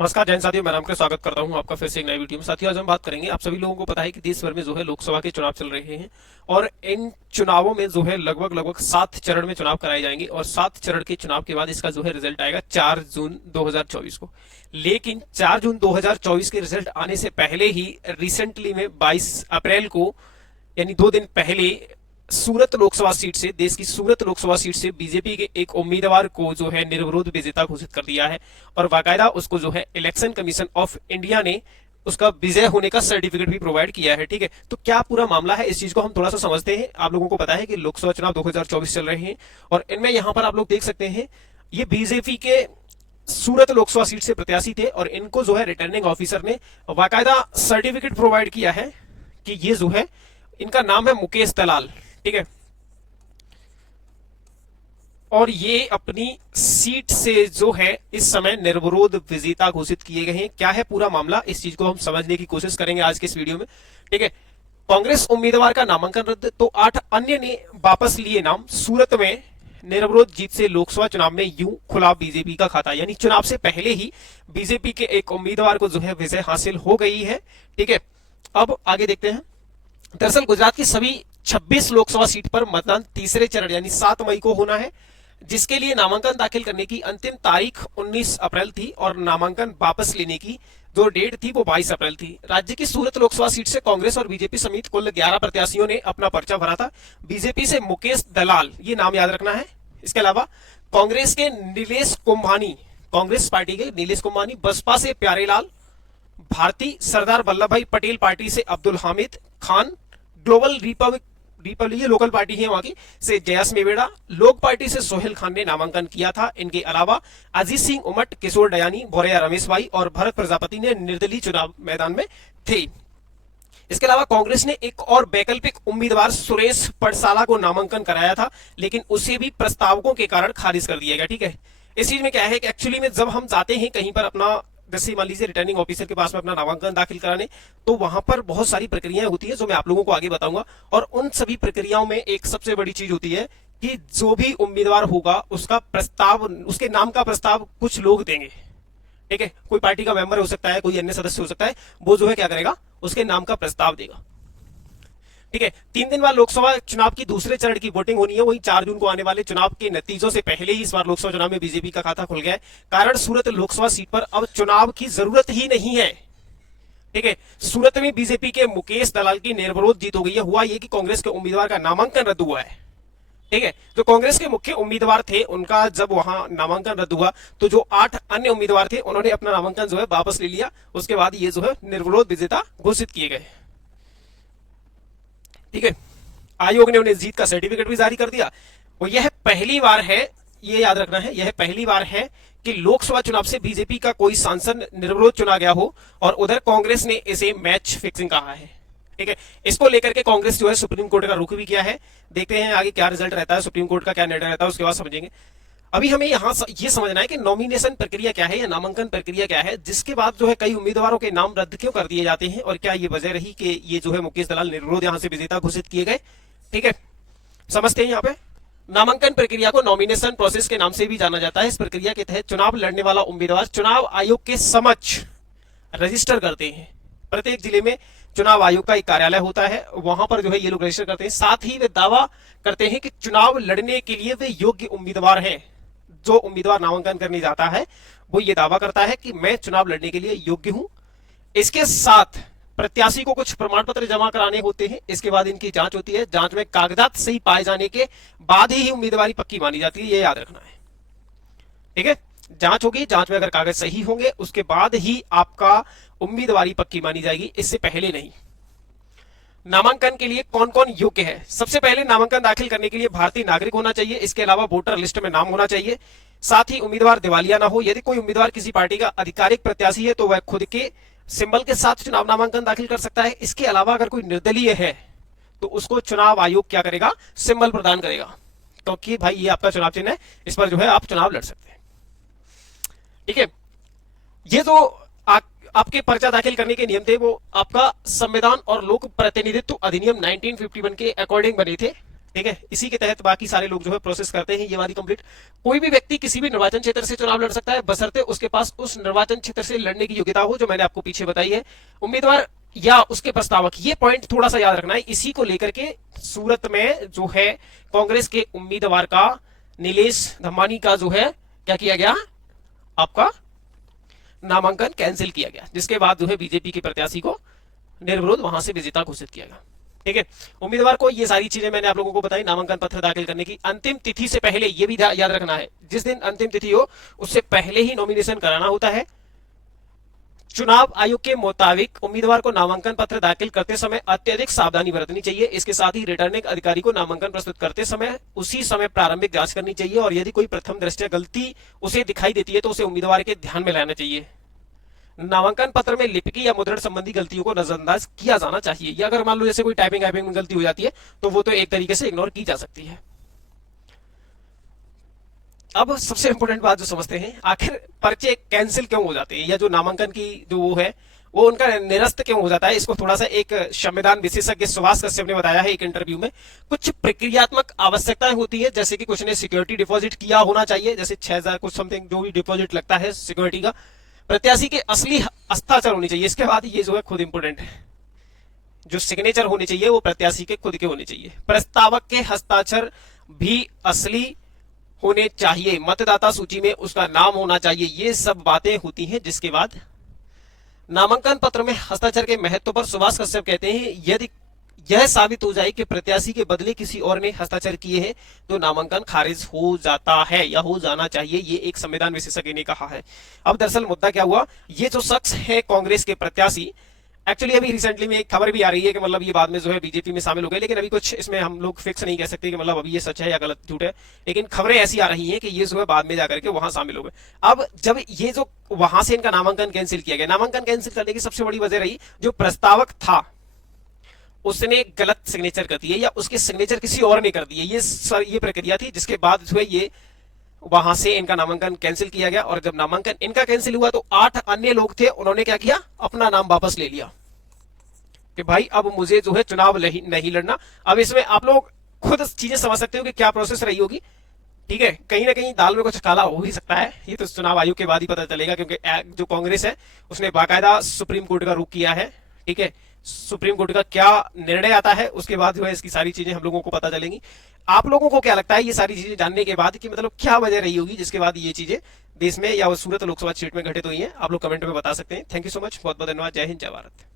नमस्कार जैन साथियों, मैं राम का स्वागत करता हूं आपका फिर से एक नई वीडियो में। साथियों, आज हम बात करेंगे, आप सभी लोगों को पता है कि देश भर में जो है लोकसभा के चुनाव चल रहे हैं और इन चुनावों में जो है लगभग लगभग 7 चरण में चुनाव कराए जाएंगे और 7 चरण के चुनाव के बाद इसका जो है रिजल्ट आएगा 4 जून 2024 को। लेकिन 4 जून 2024 के रिजल्ट आने से पहले ही रिसेंटली में 22 अप्रैल को, यानी 2 दिन पहले, सूरत लोकसभा सीट से, देश की सूरत लोकसभा सीट से बीजेपी के एक उम्मीदवार को जो है निर्विरोध विजेता घोषित कर दिया है और बाकायदा उसको जो है इलेक्शन कमीशन ऑफ इंडिया ने उसका विजय होने का सर्टिफिकेट भी प्रोवाइड किया है। ठीक है, तो क्या पूरा मामला है, इस चीज को हम थोड़ा सा समझते हैं। आप लोगों को पता है कि लोकसभा चुनाव 2024 चल रहे हैं और इनमें यहां पर आप लोग देख सकते हैं, ये बीजेपी के सूरत लोकसभा सीट से प्रत्याशी थे और इनको जो है रिटर्निंग ऑफिसर ने बाकायदा सर्टिफिकेट प्रोवाइड किया है कि ये जो है, इनका नाम है मुकेश दलाल। ठीक है, और ये अपनी सीट से जो है इस समय निर्विरोध विजेता घोषित किए गए हैं। क्या है पूरा मामला, इस चीज को हम समझने की कोशिश करेंगे आज के इस वीडियो में। ठीक है, कांग्रेस उम्मीदवार का नामांकन रद्द, तो 8 अन्य ने वापस लिए नाम। सूरत में निर्विरोध जीत से लोकसभा चुनाव में यूं खुला बीजेपी का खाता, यानी चुनाव से पहले ही बीजेपी के एक उम्मीदवार को जो है विजय हासिल हो गई है। ठीक है, अब आगे देखते हैं। दरअसल गुजरात की सभी 26 लोकसभा सीट पर मतदान तीसरे चरण यानी 7 मई को होना है, जिसके लिए नामांकन दाखिल करने की अंतिम तारीख 19 अप्रैल थी और नामांकन वापस लेने की जो डेट थी वो 22 अप्रैल थी। राज्य की सूरत लोकसभा सीट से कांग्रेस और बीजेपी समेत कुल 11 प्रत्याशियों ने अपना पर्चा भरा था। बीजेपी से मुकेश दलाल, ये नाम याद रखना है। इसके अलावा कांग्रेस के नीलेश कुंभानी, कांग्रेस पार्टी के नीलेश कुंभानी, बसपा से प्यारेलाल, भारतीय सरदार वल्लभ भाई पटेल पार्टी से अब्दुल हामिद खान, ग्लोबल रिपब्लिक ये लोकल पार्टी है वहां की, से जयस मेवेड़ा, लोक पार्टी से सोहेल खान ने नामांकन किया था। इनके अलावा अजीत सिंह उमट, किशोर डयानी, बोरैया रमेश भाई और भरत प्रजापति ने निर्दलीय चुनाव मैदान में थे। इसके अलावा कांग्रेस ने एक और वैकल्पिक उम्मीदवार सुरेश पड़साला को नामांकन कराया था, लेकिन उसे भी प्रस्तावकों के कारण खारिज कर दिया गया। ठीक है, इस चीज में क्या है कि एक्चुअली में जब हम जाते हैं कहीं पर अपना, जैसे मान लीजिए रिटर्निंग ऑफिसर के पास में अपना नामांकन दाखिल कराने, तो वहां पर बहुत सारी प्रक्रियाएं होती है जो मैं आप लोगों को आगे बताऊंगा। और उन सभी प्रक्रियाओं में एक सबसे बड़ी चीज होती है कि जो भी उम्मीदवार होगा उसका प्रस्ताव, उसके नाम का प्रस्ताव कुछ लोग देंगे। ठीक है, कोई पार्टी का मेंबर हो सकता है, कोई अन्य सदस्य हो सकता है, वो जो है क्या करेगा, उसके नाम का प्रस्ताव देगा। ठीक है, 3 दिन बाद लोकसभा चुनाव की दूसरे चरण की वोटिंग होनी है। वहीं 4 जून को आने वाले चुनाव के नतीजों से पहले ही इस बार लोकसभा चुनाव में बीजेपी का खाता खुल गया है। कारण सूरत लोकसभा सीट पर अब चुनाव की जरूरत ही नहीं है। ठीक है, सूरत में बीजेपी के मुकेश दलाल की निर्विरोध जीत हो गई है। हुआ यह कि कांग्रेस के उम्मीदवार का नामांकन रद्द हुआ है। ठीक है, जो कांग्रेस के मुख्य उम्मीदवार थे उनका जब वहां नामांकन रद्द हुआ तो जो 8 अन्य उम्मीदवार थे उन्होंने अपना नामांकन जो है वापस ले लिया। उसके बाद ये जो है निर्विरोध विजेता घोषित किए गए। ठीक है, आयोग ने उन्हें जीत का सर्टिफिकेट भी जारी कर दिया। और यह पहली बार है, ये याद रखना है, यह पहली बार है कि लोकसभा चुनाव से बीजेपी का कोई सांसद निर्विरोध चुना गया हो और उधर कांग्रेस ने इसे मैच फिक्सिंग कहा है। ठीक है, इसको लेकर के कांग्रेस जो है सुप्रीम कोर्ट का रुख भी किया है। देखते हैं आगे क्या रिजल्ट रहता है, सुप्रीम कोर्ट का क्या निर्णय रहता है, उसके बाद समझेंगे। अभी हमें यहाँ ये समझना है कि नॉमिनेशन प्रक्रिया क्या है या नामांकन प्रक्रिया क्या है, जिसके बाद जो है कई उम्मीदवारों के नाम रद्द क्यों कर दिए जाते हैं और क्या ये वजह रही कि ये जो है मुकेश दलाल निर्विरोध यहाँ से विजेता घोषित किए गए। ठीक है, समझते हैं। यहाँ पे नामांकन प्रक्रिया को नॉमिनेशन प्रोसेस के नाम से भी जाना जाता है। इस प्रक्रिया के तहत चुनाव लड़ने वाला उम्मीदवार चुनाव आयोग के समक्ष रजिस्टर करते हैं। प्रत्येक जिले में चुनाव आयोग का एक कार्यालय होता है, वहां पर जो है ये लोग रजिस्टर करते हैं। साथ ही वे दावा करते हैं कि चुनाव लड़ने के लिए वे योग्य उम्मीदवार हैं। जो उम्मीदवार नामांकन करने जाता है वो ये दावा करता है कि मैं चुनाव लड़ने के लिए योग्य हूं। इसके साथ प्रत्याशी को कुछ प्रमाण पत्र जमा कराने होते हैं। इसके बाद इनकी जांच होती है। जांच में कागजात सही पाए जाने के बाद ही उम्मीदवारी पक्की मानी जाती है, ये याद रखना है। ठीक है, जांच होगी, जांच में अगर कागज सही होंगे उसके बाद ही आपका उम्मीदवारी पक्की मानी जाएगी, इससे पहले नहीं। नामांकन के लिए कौन कौन योग्य है? सबसे पहले नामांकन दाखिल करने के लिए भारतीय नागरिक होना चाहिए। इसके अलावा वोटर लिस्ट में नाम होना चाहिए। साथ ही उम्मीदवार दिवालिया ना हो। यदि कोई उम्मीदवार किसी पार्टी का आधिकारिक प्रत्याशी है तो वह खुद के सिंबल के साथ चुनाव नामांकन दाखिल कर सकता है। इसके अलावा अगर कोई निर्दलीय है तो उसको चुनाव आयोग क्या करेगा, सिंबल प्रदान करेगा, क्योंकि भाई ये आपका चुनाव चिन्ह है, इस पर जो है आप चुनाव लड़ सकते हैं। ठीक है, ये जो आपके पर्चा दाखिल करने के नियम थे वो आपका संविधान और लोक प्रतिनिधित्व अधिनियम 1951 के अकॉर्डिंग बने थे। ठीक है, इसी के तहत बाकी सारे लोग जो है प्रोसेस करते हैं ये वाली कंप्लीट। कोई भी व्यक्ति किसी भी निर्वाचन क्षेत्र से चुनाव लड़ सकता है, बशर्ते उसके पास उस निर्वाचन क्षेत्र से लड़ने की योग्यता हो, जो मैंने आपको पीछे बताई है। उम्मीदवार या उसके प्रस्तावक, ये पॉइंट थोड़ा सा याद रखना है। इसी को लेकर के सूरत में जो है कांग्रेस के उम्मीदवार का, नीलेश धम्मानी का जो है क्या किया गया, आपका नामांकन कैंसिल किया गया, जिसके बाद जो है बीजेपी के प्रत्याशी को निर्विरोध वहां से विजेता घोषित किया गया। ठीक है, उम्मीदवार को ये सारी चीजें मैंने आप लोगों को बताई। नामांकन पत्र दाखिल करने की अंतिम तिथि से पहले, ये भी याद रखना है, जिस दिन अंतिम तिथि हो उससे पहले ही नॉमिनेशन कराना होता है। चुनाव आयोग के मुताबिक उम्मीदवार को नामांकन पत्र दाखिल करते समय अत्यधिक सावधानी बरतनी चाहिए। इसके साथ ही रिटर्निंग अधिकारी को नामांकन प्रस्तुत करते समय उसी समय प्रारंभिक जांच करनी चाहिए, और यदि कोई प्रथम दृष्टया गलती उसे दिखाई देती है तो उसे उम्मीदवार के ध्यान में लाना चाहिए। नामांकन पत्र में लिपिकी या मुद्रण संबंधी गलतियों को नजरअंदाज किया जाना चाहिए। या अगर मान लो जैसे कोई टाइपिंग में गलती हो जाती है तो वो तो एक तरीके से इग्नोर की जा सकती है। अब सबसे इंपॉर्टेंट बात जो समझते हैं, आखिर पर्चे कैंसिल क्यों हो जाते हैं, या जो नामांकन की जो वो है वो उनका निरस्त क्यों हो जाता है। इसको थोड़ा सा एक संविधान विशेषज्ञ सुभाष कश्यप ने बताया है एक इंटरव्यू में। कुछ प्रक्रियात्मक आवश्यकताएं होती है, जैसे कि कुछ ने सिक्योरिटी डिपॉजिट किया होना चाहिए, जैसे 6,000 कुछ समथिंग जो भी डिपॉजिट लगता है सिक्योरिटी का। प्रत्याशी के असली हस्ताक्षर होनी चाहिए। इसके बाद ये जो है खुद इंपोर्टेंट है, जो सिग्नेचर होने चाहिए वो प्रत्याशी के खुद के होने चाहिए। प्रस्तावक के हस्ताक्षर भी असली होने चाहिए। मतदाता सूची में उसका नाम होना चाहिए। ये सब बातें होती हैं। जिसके बाद नामांकन पत्र में हस्ताक्षर के महत्व पर सुभाष कश्यप कहते हैं, यदि यह साबित हो जाए कि प्रत्याशी के बदले किसी और ने हस्ताक्षर किए हैं तो नामांकन खारिज हो जाता है या हो जाना चाहिए। ये एक संविधान विशेषज्ञ ने कहा है। अब दरअसल मुद्दा क्या हुआ, ये जो शख्स है कांग्रेस के प्रत्याशी, एक्चुअली अभी रिसेंटली में एक खबर भी आ रही है कि मतलब ये बाद में जो है बीजेपी में शामिल हो गए, लेकिन अभी कुछ इसमें हम लोग फिक्स नहीं कह सकते कि मतलब अभी ये सच है या गलत झूठ है, लेकिन खबरें ऐसी आ रही हैं कि ये जो है बाद में जाकर के वहां शामिल हो गए। अब जब ये जो वहां से इनका नामांकन कैंसिल किया गया, नामांकन कैंसिल करने की सबसे बड़ी वजह रही जो प्रस्तावक था उसने गलत सिग्नेचर कर दिए या उसके सिग्नेचर किसी और ने कर दिए। ये प्रक्रिया थी, जिसके बाद जो है ये वहां से इनका नामांकन कैंसिल किया गया। और जब नामांकन इनका कैंसिल हुआ तो 8 अन्य लोग थे, उन्होंने क्या किया, अपना नाम वापस ले लिया कि भाई अब मुझे जो है चुनाव नहीं लड़ना। अब इसमें आप लोग खुद चीजें समझ सकते हो कि क्या प्रोसेस रही होगी। ठीक है, कहीं ना कहीं दाल में कुछ काला हो ही सकता है, ये तो चुनाव आयोग के बाद ही पता चलेगा, क्योंकि जो कांग्रेस है उसने बाकायदा सुप्रीम कोर्ट का रुख किया है। ठीक है, सुप्रीम कोर्ट का क्या निर्णय आता है उसके बाद जो है इसकी सारी चीजें हम लोगों को पता चलेंगी। आप लोगों को क्या लगता है ये सारी चीजें जानने के बाद कि मतलब क्या वजह रही होगी जिसके बाद ये चीजें देश में या सूरत लोकसभा क्षेत्र में घटित हुई हैं? आप लोग कमेंट में बता सकते हैं। थैंक यू सो मच, बहुत बहुत धन्यवाद। जय हिंद, जय भारत।